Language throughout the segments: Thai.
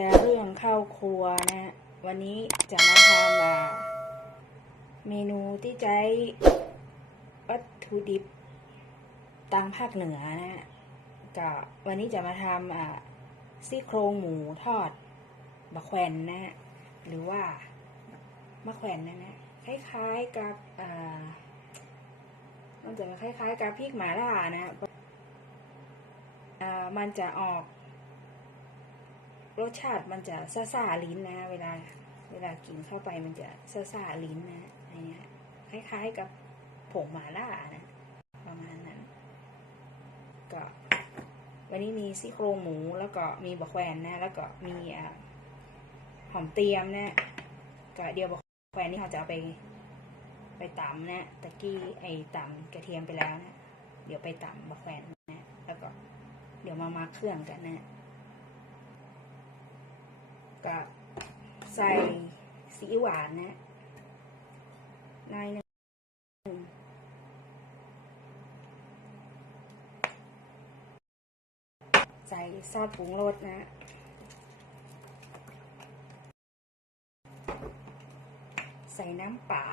แต่เรื่องข้าวครัวนะ วันนี้จะมาทำอ่าเมนูที่ใช้วัตถุดิบตามภาคเหนือนะก็วันนี้จะมาทำอ่าซี่โครงหมูทอดบะแควนนะ หรือว่ามะแขวนนะนะคล้ายๆกับอ่ามันจะคล้ายๆกับพริกหม่าล่านะอ่ามันจะออก รสชาติมันจะซ่าๆลิ้นนะ เวลา เวลากินเข้าไปมันจะซ่าๆลิ้นนะอะไรเงี้ยคล้ายๆกับผงหม่าล่านะ ประมาณนั้น ก็ วันนี้มีซี่โครงหมูแล้วก็มีบะแควนนะ แล้วก็มีอหอมเตรียมนะก็เดียวบะแควนนี่เราจะเอาไป ไปตำนะตะกี้ไอ้ตำกระเทียมไปแล้วนะ เดี๋ยวไปตำบะแควนนะ แล้วก็เดี๋ยวมามาเครื่องกันนะ ก็ใส่ซีอิ๊วหวานนะนายหนึ่งใส่ซอสผงรสนะใส่น้ำป่า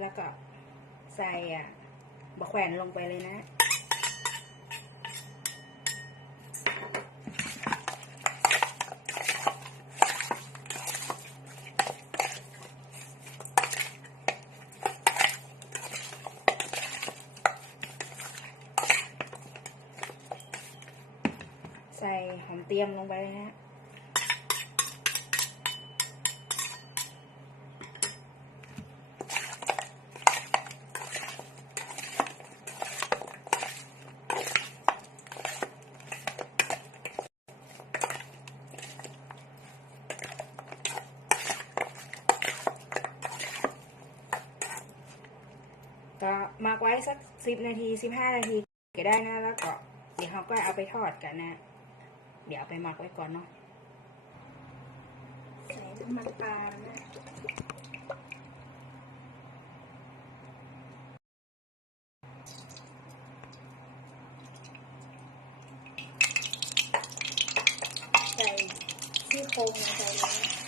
แล้วก็ใส่อะบะแขวนลงไปเลยนะ ใส่หอมเตียมลงไปเลยนะ มักไว้สักสิบนาทีสิบห้านาทีก็ได้นะแล้วก็เดี๋ยวเขาก็เอาไปทอดกันนะ เดี๋ยวไปหมักไว้ก่อนเนาะใส่น้ำมันปลานะใส่ซี่โครงลงไปเลย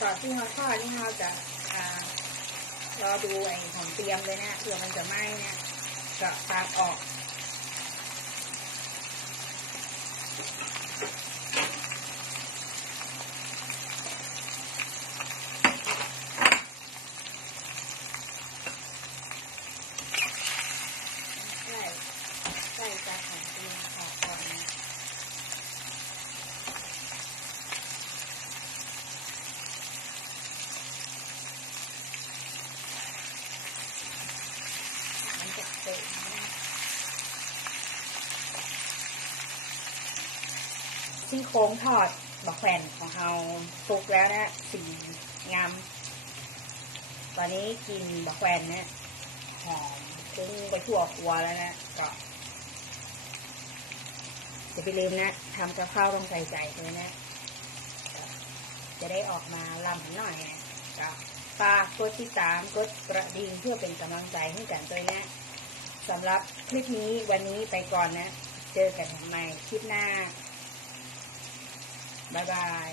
ต่อนที่เราทอดนี่เราจะรอดูไอ้หอมเตรียมเลยนะเผื่อมันจะไหม้นะก็ตากออก ใช่ใส่จากหอมเตรียมออกก่อนนะ มันจะเตะนะซี่โครงทอดบักแขวนของเราสุกแล้วนะสีงาม ตอนนี้กินบักแขวนเนี่ยหอมฟุ้งไปทั่วครัวแล้วนะก็อย่าไปลืมนะทำกับข้าวต้องใส่ใจเลยนะ จะได้ออกมาลำหน่อยนะก็ฝากกดติดตามกดกระดิ่งเพื่อเป็นกำลังใจให้กันด้วยนะ สำหรับคลิปนี้วันนี้ไปก่อนนะ เจอกันใหม่คลิปหน้า บ๊ายบาย